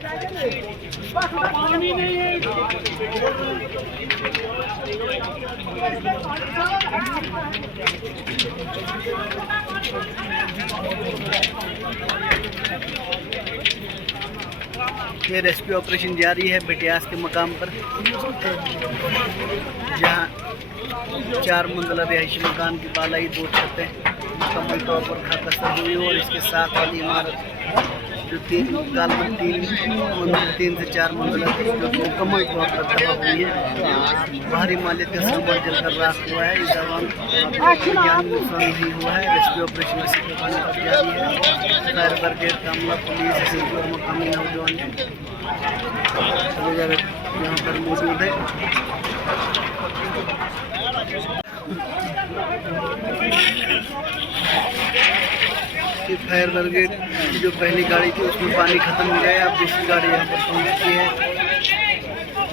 ये rescue operation जारी है बिटियास के मकाम पर, जहां 4 मंजिला रिहायशी मकान की बालाई 2 छतें मुकम्मल तौर पर खाकस्तर हुई और इसके साथ वाली इमारत जो 3 से 4 मंजिला थी जो मुकम्मल तौर पर तबाह हुई है। भारी मालियत का सामान जलकर राख हुआ है। इस दौरान जान नुकसान नहीं हुआ है। रेस्क्यू ऑपरेशन इसी ठिकाने पर जारी है। फायर ब्रिगेड, कामला पुलिस और मकामी नौजवान यहाँ पर मौजूद है। फायर ब्रिगेड की जो पहली गाड़ी थी उसमें पानी खत्म हो गया। अब दूसरी गाड़ी यहाँ पर पहुँच चुकी है।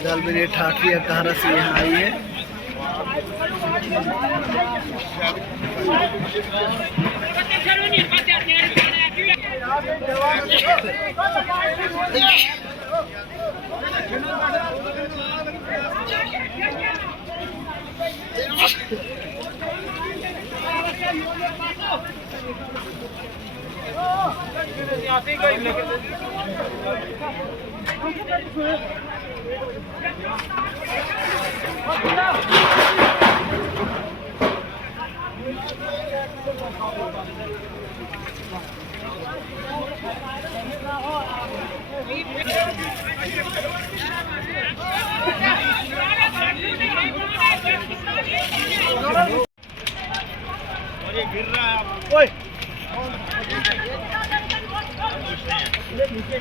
दाल ब्रिगेड ठाठी या कहरा से यहाँ आई है।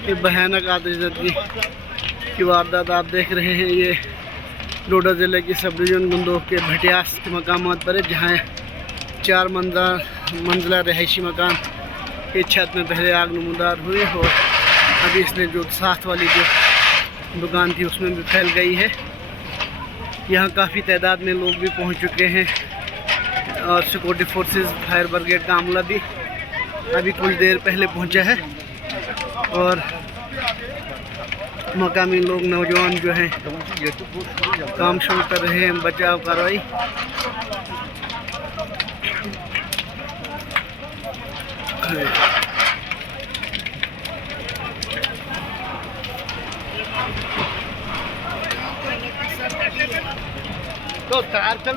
ये भयानक आतशबाजी की वारदात आप देख रहे हैं। ये डोडा ज़िले की सब डिवीज़न गुंदोह के भटियास के मकामात पर है, जहाँ 4 मंजिला रिहायशी मकान की छत में पहले आग नमूदार हुई और अभी इसने जो साथ वाली जो दुकान थी उसमें भी फैल गई है। यहाँ काफ़ी तादाद में लोग भी पहुँच चुके हैं और सिक्योरिटी फोर्सेस, फायर ब्रिगेड का अमला भी अभी कुछ देर पहले पहुँचा है और मकामी लोग, नौजवान जो हैं काम शुरू कर रहे हैं बचाव कार्रवाई। तो तार चल